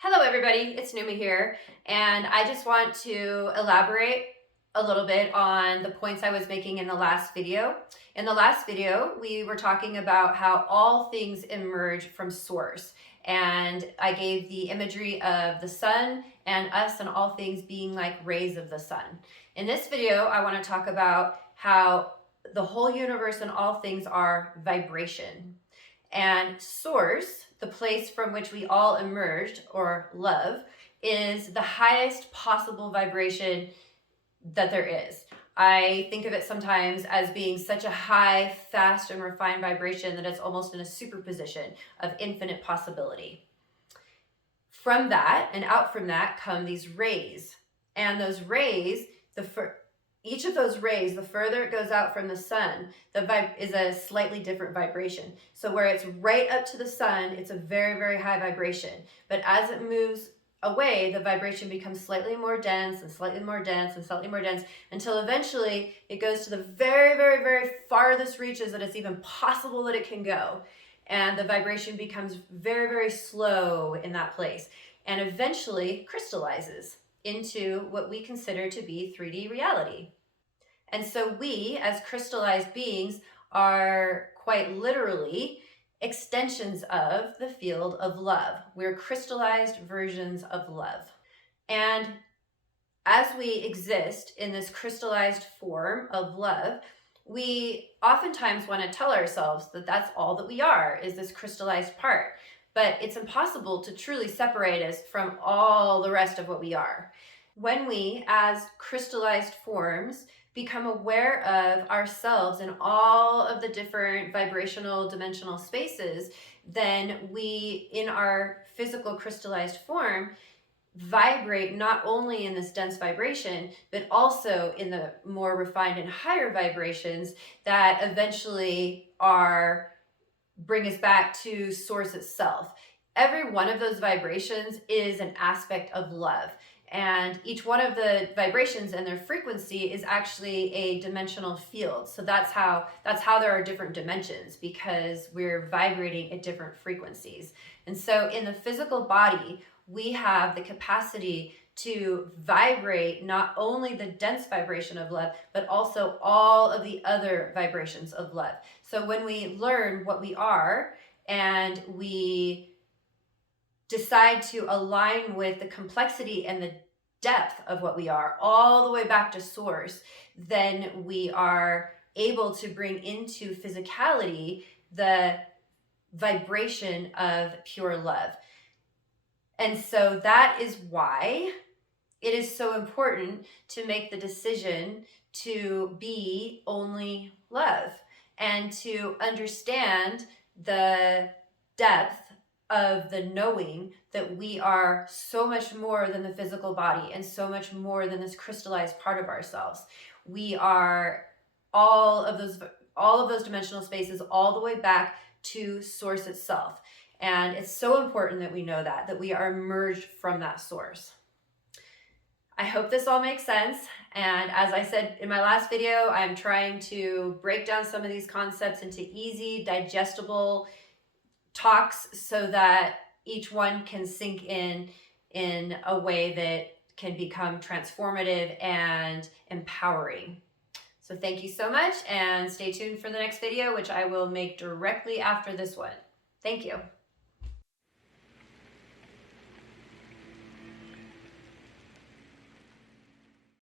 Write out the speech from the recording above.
Hello everybody, it's Pneuma here, and I just want to elaborate a little bit on the points I was making in the last video. In the last video, we were talking about how all things emerge from source, and I gave the imagery of the sun and us and all things being like rays of the sun. In this video, I want to talk about how the whole universe and all things are vibration. And source, the place from which we all emerged, or love, is the highest possible vibration that there is. I think of it sometimes as being such a high, fast, and refined vibration that it's almost in a superposition of infinite possibility. From that and out from that come these rays. And those rays, each of those rays, the further it goes out from the sun, the vibe is a slightly different vibration. So where it's right up to the sun, it's a very, very high vibration. But as it moves away, the vibration becomes slightly more dense and slightly more dense and slightly more dense until eventually it goes to the very, very, very farthest reaches that it's even possible that it can go. And the vibration becomes very, very slow in that place and eventually crystallizes into what we consider to be 3D reality. And so we, as crystallized beings, are quite literally extensions of the field of love. We're crystallized versions of love. And as we exist in this crystallized form of love, we oftentimes want to tell ourselves that that's all that we are, is this crystallized part. But it's impossible to truly separate us from all the rest of what we are. When we, as crystallized forms, become aware of ourselves in all of the different vibrational dimensional spaces, then we, in our physical crystallized form, vibrate not only in this dense vibration, but also in the more refined and higher vibrations that eventually bring us back to source itself. Every one of those vibrations is an aspect of love. And each one of the vibrations and their frequency is actually a dimensional field. So that's how there are different dimensions, because we're vibrating at different frequencies. And so in the physical body, we have the capacity to vibrate not only the dense vibration of love, but also all of the other vibrations of love. So when we learn what we are and we decide to align with the complexity and the depth of what we are, all the way back to source, then we are able to bring into physicality the vibration of pure love. And so that is why it is so important to make the decision to be only love and to understand the depth of the knowing that we are so much more than the physical body and so much more than this crystallized part of ourselves. We are all of those dimensional spaces all the way back to source itself. And it's so important that we know that we are emerged from that source. I hope this all makes sense. And as I said in my last video, I'm trying to break down some of these concepts into easy, digestible talks so that each one can sink in a way that can become transformative and empowering. So thank you so much, and stay tuned for the next video, which I will make directly after this one. Thank you.